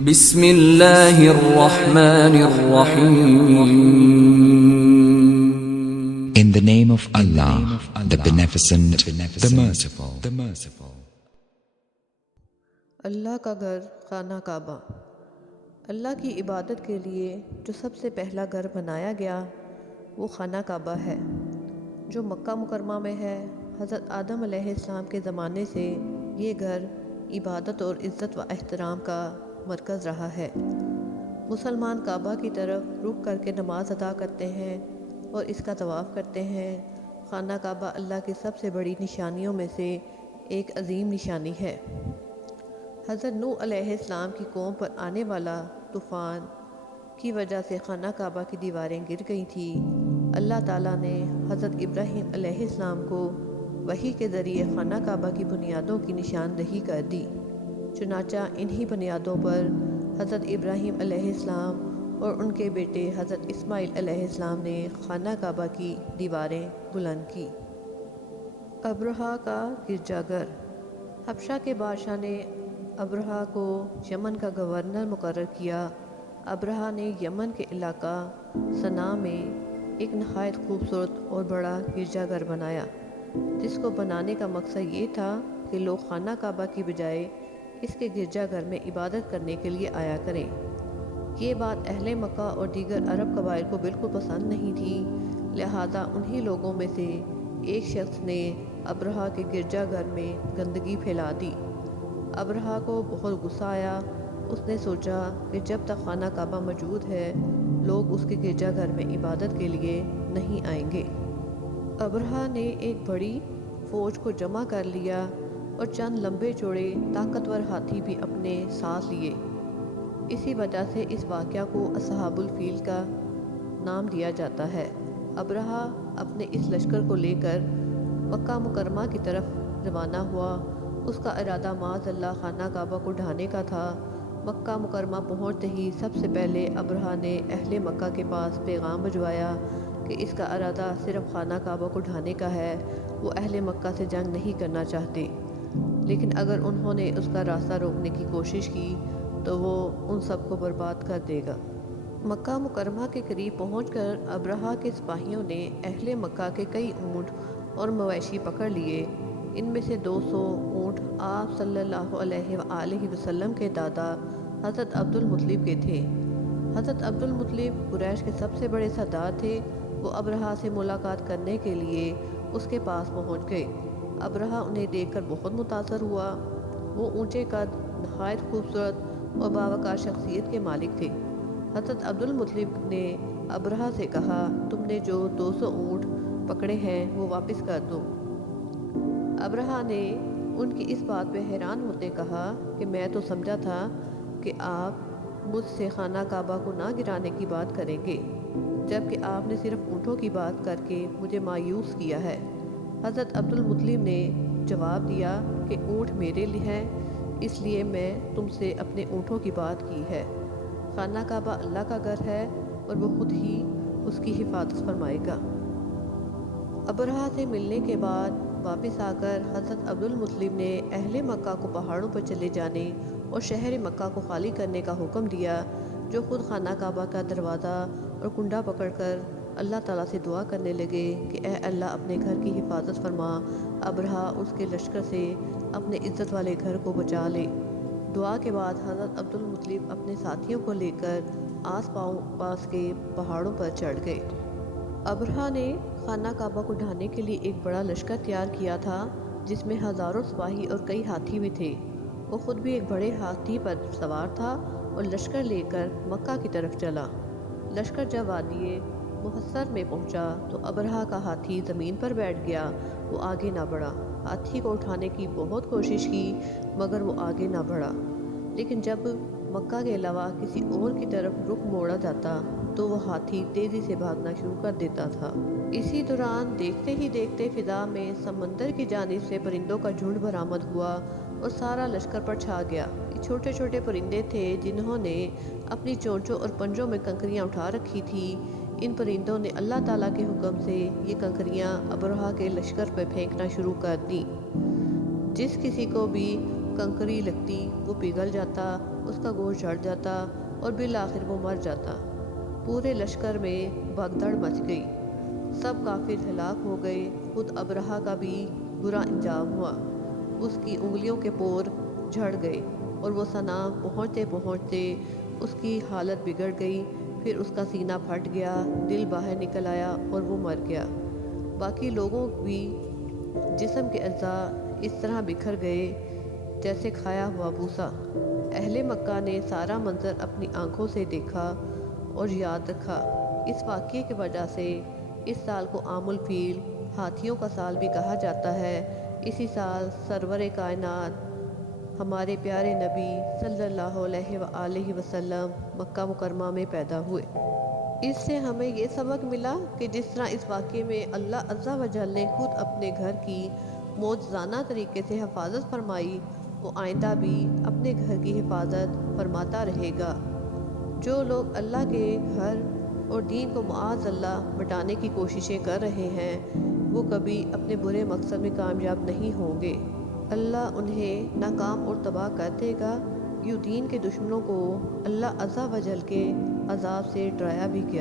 بسم اللہ الرحمن الرحیم. In the name of Allah, the Beneficent, the Merciful. اللہ کا گھر خانہ کعبہ. اللہ کی عبادت کے لیے جو سب سے پہلا گھر بنایا گیا وہ خانہ کعبہ ہے، جو مکہ مکرمہ میں ہے. حضرت آدم علیہ السلام کے زمانے سے یہ گھر عبادت اور عزت و احترام کا مرکز رہا ہے. مسلمان کعبہ کی طرف رخ کر کے نماز ادا کرتے ہیں اور اس کا طواف کرتے ہیں. خانہ کعبہ اللہ کی سب سے بڑی نشانیوں میں سے ایک عظیم نشانی ہے. حضرت نوح علیہ السلام کی قوم پر آنے والا طوفان کی وجہ سے خانہ کعبہ کی دیواریں گر گئی تھیں. اللہ تعالیٰ نے حضرت ابراہیم علیہ السلام کو وحی کے ذریعے خانہ کعبہ کی بنیادوں کی نشاندہی کر دی. چنانچہ انہی بنیادوں پر حضرت ابراہیم علیہ السلام اور ان کے بیٹے حضرت اسماعیل علیہ السلام نے خانہ کعبہ کی دیواریں بلند کی. ابرہہ کا گرجا گھر. حبشہ کے بادشاہ نے ابرہہ کو یمن کا گورنر مقرر کیا. ابرہہ نے یمن کے علاقہ صنعاء میں ایک نہایت خوبصورت اور بڑا گرجا گھر بنایا، جس کو بنانے کا مقصد یہ تھا کہ لوگ خانہ کعبہ کی بجائے اس کے گرجا گھر میں عبادت کرنے کے لیے آیا کریں. یہ بات اہل مکہ اور دیگر عرب قبائل کو بالکل پسند نہیں تھی، لہذا انہی لوگوں میں سے ایک شخص نے ابرہہ کے گرجا گھر میں گندگی پھیلا دی. ابرہہ کو بہت غصہ آیا. اس نے سوچا کہ جب تک خانہ کعبہ موجود ہے لوگ اس کے گرجا گھر میں عبادت کے لیے نہیں آئیں گے. ابرہہ نے ایک بڑی فوج کو جمع کر لیا اور چند لمبے چوڑے طاقتور ہاتھی بھی اپنے ساتھ لیے. اسی وجہ سے اس واقعہ کو اصحاب الفیل کا نام دیا جاتا ہے. ابرہہ اپنے اس لشکر کو لے کر مکہ مکرمہ کی طرف روانہ ہوا. اس کا ارادہ معاذ اللہ خانہ کعبہ کو ڈھانے کا تھا. مکہ مکرمہ پہنچتے ہی سب سے پہلے ابرہہ نے اہل مکہ کے پاس پیغام بھجوایا کہ اس کا ارادہ صرف خانہ کعبہ کو ڈھانے کا ہے. وہ اہل مکہ سے جنگ نہیں کرنا چاہتے، لیکن اگر انہوں نے اس کا راستہ روکنے کی کوشش کی تو وہ ان سب کو برباد کر دے گا. مکہ مکرمہ کے قریب پہنچ کر ابرہہ کے سپاہیوں نے اہل مکہ کے کئی اونٹ اور مویشی پکڑ لیے. ان میں سے 200 اونٹ آپ صلی اللہ علیہ وآلہ وسلم کے دادا حضرت عبد المطلب کے تھے. حضرت عبد المطلب قریش کے سب سے بڑے سردار تھے. وہ ابرہہ سے ملاقات کرنے کے لیے اس کے پاس پہنچ گئے. ابرہہ انہیں دیکھ کر بہت متاثر ہوا. وہ اونچے قد، نہایت خوبصورت اور باوقار شخصیت کے مالک تھے. حضرت عبد المطلب نے ابرہہ سے کہا، تم نے جو 200 اونٹ پکڑے ہیں وہ واپس کر دو. ابرہہ نے ان کی اس بات پہ حیران ہوتے کہا کہ میں تو سمجھا تھا کہ آپ مجھ سے خانہ کعبہ کو نہ گرانے کی بات کریں گے، جبکہ آپ نے صرف اونٹوں کی بات کر کے مجھے مایوس کیا ہے. حضرت عبد المطلب نے جواب دیا کہ اونٹ میرے لیے ہیں، اس لیے میں تم سے اپنے اونٹوں کی بات کی ہے. خانہ کعبہ اللہ کا گھر ہے اور وہ خود ہی اس کی حفاظت فرمائے گا. ابرہہ سے ملنے کے بعد واپس آ کر حضرت عبد المطلب نے اہل مکہ کو پہاڑوں پر چلے جانے اور شہر مکہ کو خالی کرنے کا حکم دیا، جو خود خانہ کعبہ کا دروازہ اور کنڈا پکڑ کر اللہ تعالیٰ سے دعا کرنے لگے کہ اے اللہ اپنے گھر کی حفاظت فرما، ابرہہ اس کے لشکر سے اپنے عزت والے گھر کو بچا لے. دعا کے بعد حضرت عبد المطلب اپنے ساتھیوں کو لے کر آس پاس کے پہاڑوں پر چڑھ گئے. ابرہہ نے خانہ کعبہ کو ڈھانے کے لیے ایک بڑا لشکر تیار کیا تھا، جس میں ہزاروں سپاہی اور کئی ہاتھی بھی تھے. وہ خود بھی ایک بڑے ہاتھی پر سوار تھا اور لشکر لے کر مکہ کی طرف چلا. لشکر جب وادی محصر میں پہنچا تو ابرہہ کا ہاتھی زمین پر بیٹھ گیا. وہ آگے نہ بڑھا. ہاتھی کو اٹھانے کی بہت کوشش کی مگر وہ آگے نہ بڑھا. لیکن جب مکہ کے علاوہ کسی اور کی طرف رخ موڑا جاتا تو وہ ہاتھی تیزی سے بھاگنا شروع کر دیتا تھا. اسی دوران دیکھتے ہی دیکھتے فضا میں سمندر کی جانب سے پرندوں کا جھنڈ برآمد ہوا اور سارا لشکر پر چھا گیا. یہ چھوٹے چھوٹے پرندے تھے جنہوں نے اپنی چونچوں اور پنجوں میں کنکریاں اٹھا رکھی تھی. ان پرندوں نے اللہ تعالیٰ کے حکم سے یہ کنکریاں ابرہہ کے لشکر پر پھینکنا شروع کر دیں. جس کسی کو بھی کنکری لگتی وہ پگھل جاتا، اس کا گوشت جھڑ جاتا اور بالآخر وہ مر جاتا۔ پورے لشکر میں بھگدڑ مچ گئی، سب کافر ہلاک ہو گئے۔ خود ابرہہ کا بھی برا انجام ہوا، اس کی انگلیوں کے پور جھڑ گئے اور وہ صنع پہنچتے پہنچتے اس کی حالت بگڑ گئی۔ پھر اس کا سینہ پھٹ گیا، دل باہر نکل آیا اور وہ مر گیا۔ باقی لوگوں بھی جسم کے اعضاء اس طرح بکھر گئے جیسے کھایا ہوا بھوسا۔ اہل مکہ نے سارا منظر اپنی آنکھوں سے دیکھا اور یاد رکھا۔ اس واقعے کی وجہ سے اس سال کو عام الفیل، ہاتھیوں کا سال بھی کہا جاتا ہے۔ اسی سال سرور کائنات ہمارے پیارے نبی صلی اللہ علیہ وآلہ وسلم مکہ مکرمہ میں پیدا ہوئے۔ اس سے ہمیں یہ سبق ملا کہ جس طرح اس واقعے میں اللہ عز و جل نے خود اپنے گھر کی معجزانہ طریقے سے حفاظت فرمائی، وہ آئندہ بھی اپنے گھر کی حفاظت فرماتا رہے گا۔ جو لوگ اللہ کے گھر اور دین کو معاذ اللہ مٹانے کی کوششیں کر رہے ہیں، وہ کبھی اپنے برے مقصد میں کامیاب نہیں ہوں گے۔ اللہ انہیں ناکام اور تباہ کر دے گا۔ یوں دین کے دشمنوں کو اللہ عز و جل کے عذاب سے ڈرایا بھی گیا۔